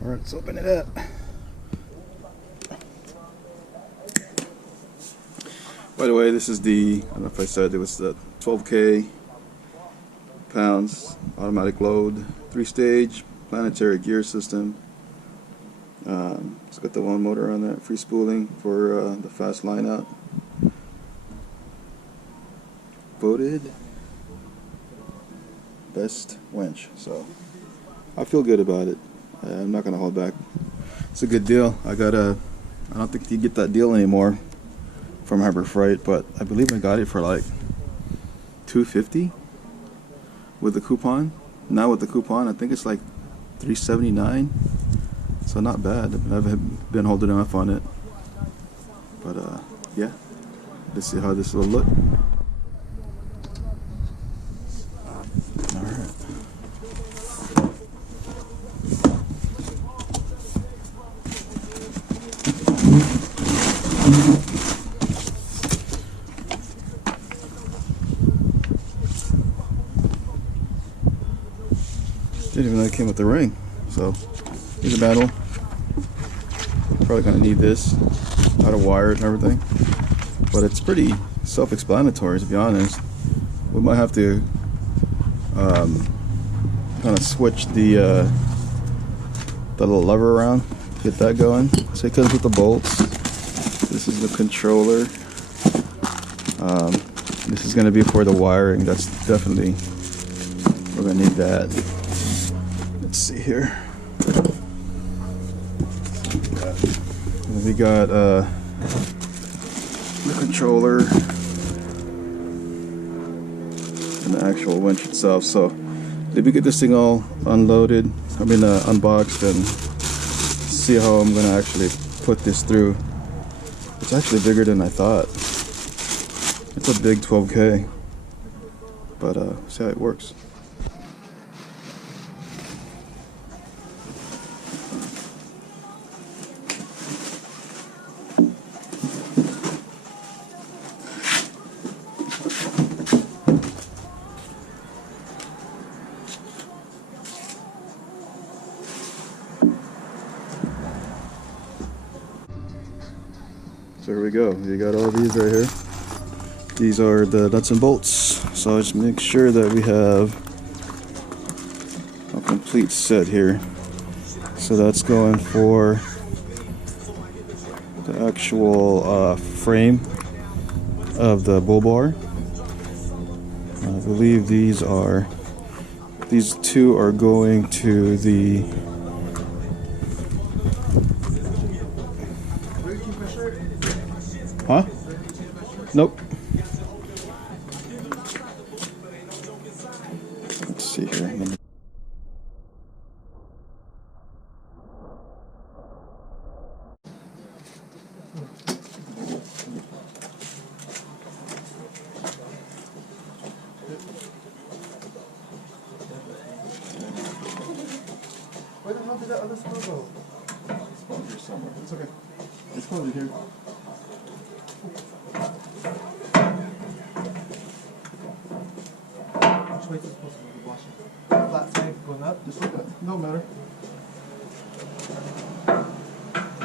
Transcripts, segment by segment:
All right, let's open it up. By the way, this is the, I don't know if I said it was the 12K pounds automatic load, 3-stage planetary gear system. It's got the one motor on there, free spooling for the fast line out. Voted best winch, so I feel good about it. I'm not gonna hold back. It's a good deal. I don't think you get that deal anymore from Harbor Freight, but I believe I got it for like $250 with the coupon. Now with the coupon, I think it's like $379. So not bad. I've been holding off on it, but yeah. Let's see how this will look. All right. Didn't even know it came with the ring, so here's a battle. Probably gonna need this, how to wire it and everything, but it's pretty self-explanatory, to be honest. We might have to kind of switch the little lever around, get that going. So it comes with the bolts. This is the controller. This is going to be for the wiring. That's definitely, we're going to need that. Let's see here. We got the controller and the actual winch itself. So if we get this thing all unloaded, unboxed, and see how I'm going to actually put this through. It's actually bigger than I thought. It's a big 12K, but see how it works. So here we go. You got all these right here. These are the nuts and bolts. So just make sure that we have a complete set here. So that's going for the actual frame of the bullbar. I believe these two are going to the Huh? Nope. Let's see here. Where the hell did that other screw go? It's probably here somewhere. It's okay. It's probably here. Which way is it supposed to be washing? Flat side going up? Just like that. No matter.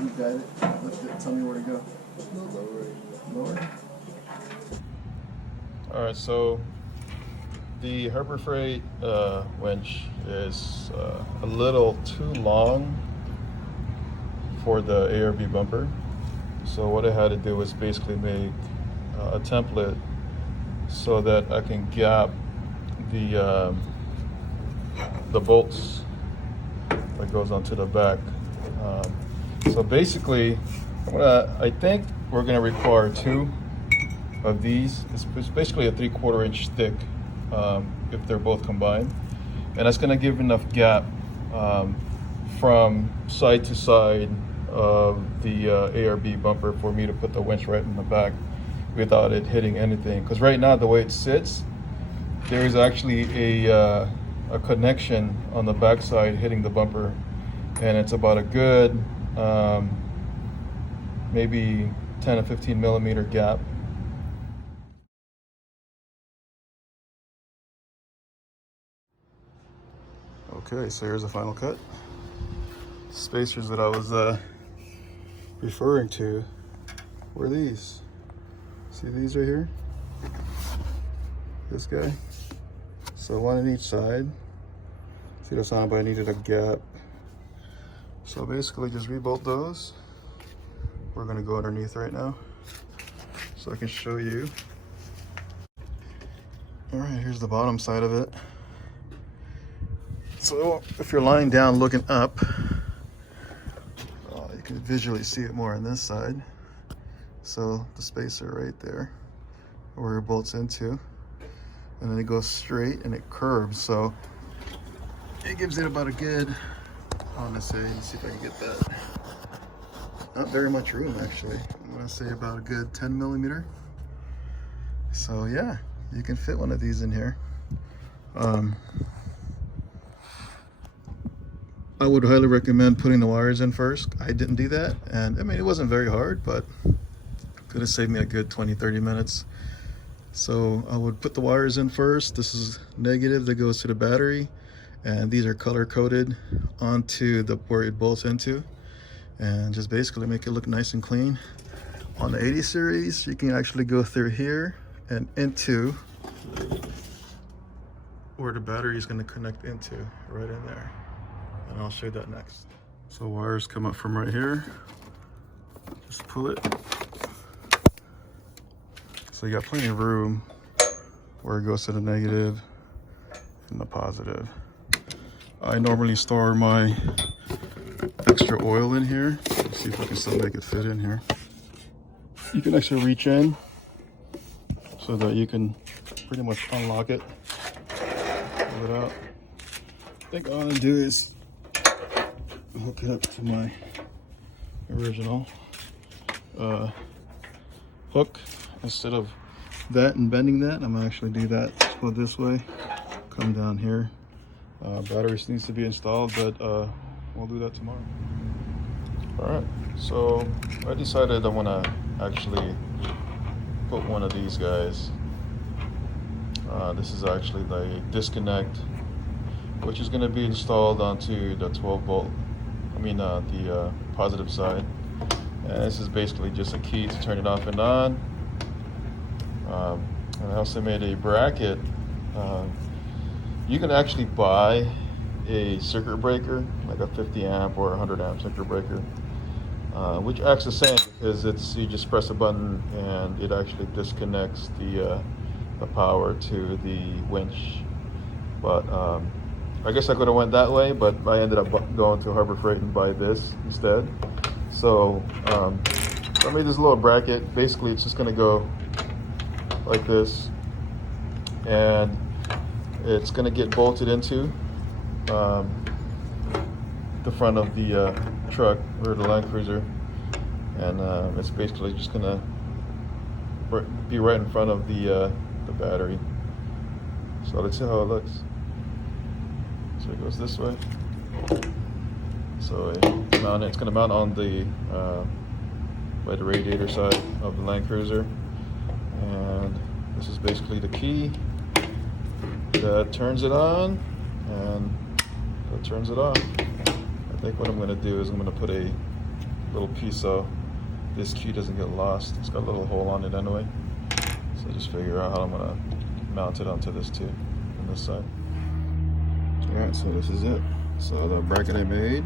You got it. Lift it. Tell me where to go. Lower. Alright, so the Harbor Freight winch is a little too long for the ARB bumper. So what I had to do was basically make a template so that I can gap the bolts that goes onto the back. So basically, I think we're gonna require 2 of these. It's basically a 3/4 inch thick if they're both combined, and that's gonna give enough gap from side to side of the ARB bumper for me to put the winch right in the back without it hitting anything. Because right now, the way it sits, there is actually a connection on the backside hitting the bumper, and it's about a good maybe 10 to 15 millimeter gap. Okay, so here's the final cut. spacers that I was referring to were these. See these right here? This guy. So one on each side. See, that's on, but I needed a gap. So basically just rebolt those. We're gonna go underneath right now so I can show you. All right, here's the bottom side of it. So if you're lying down looking up, you can visually see it more on this side. So the spacer right there, where it bolts into, and then it goes straight and it curves. So it gives it about a good, I want to say, let's see if I can get that. Not very much room actually. I'm gonna say about a good 10 millimeter. So yeah, you can fit one of these in here. I would highly recommend putting the wires in first. I didn't do that, and I mean, it wasn't very hard, but could have saved me a good 20-30 minutes. So I would put the wires in first. This is negative that goes to the battery, and these are color coded onto the where it bolts into, and just basically make it look nice and clean. On the 80 series, you can actually go through here and into where the battery is going to connect into, right in there. And I'll show you that next. So wires come up from right here. Just pull it. So you got plenty of room where it goes to the negative and the positive. I normally store my extra oil in here. Let's see if I can still make it fit in here. You can actually reach in so that you can pretty much unlock it, pull it out. I think all I'm gonna do is hook it up to my original hook. Instead of that and bending that, I'm gonna actually do that. Just go this way, come down here. Batteries needs to be installed, but we'll do that tomorrow. All right, so I decided I want to actually put one of these guys. This is actually the disconnect, which is going to be installed onto the 12 volt, the positive side. And this is basically just a key to turn it off and on. And I also made a bracket. You can actually buy a circuit breaker, like a 50 amp or 100 amp circuit breaker, which acts the same because you just press a button and it actually disconnects the power to the winch. But I guess I could have went that way, but I ended up going to Harbor Freight and buy this instead. So I made this little bracket. Basically, it's just going to go like this, and it's going to get bolted into the front of the truck or the landcruiser, and it's basically just going to be right in front of the battery. So let's see how it looks. So it goes this way. So it's going to mount on the by the radiator side of the landcruiser, and this is basically the key that turns it on and that turns it off. I think what I'm going to do is I'm going to put a little piece so this key doesn't get lost. It's got a little hole on it anyway, so just figure out how I'm going to mount it onto this too on this side. Alright, so this is it. So the bracket I made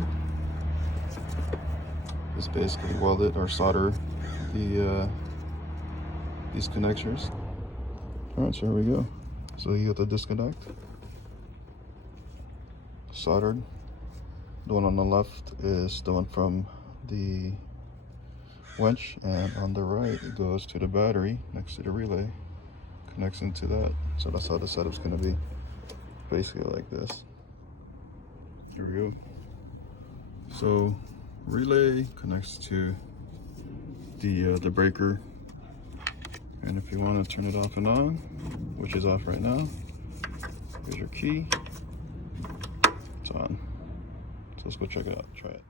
is basically welded or solder these connectors. Alright, so here we go. So you got the disconnect soldered. The one on the left is the one from the winch, and on the right it goes to the battery next to the relay, connects into that. So that's how the setup's going to be, basically like this. Here we go. So relay connects to the breaker, and if you want to turn it off and on, which is off right now, here's your key. It's on. So let's go check it out. Try it.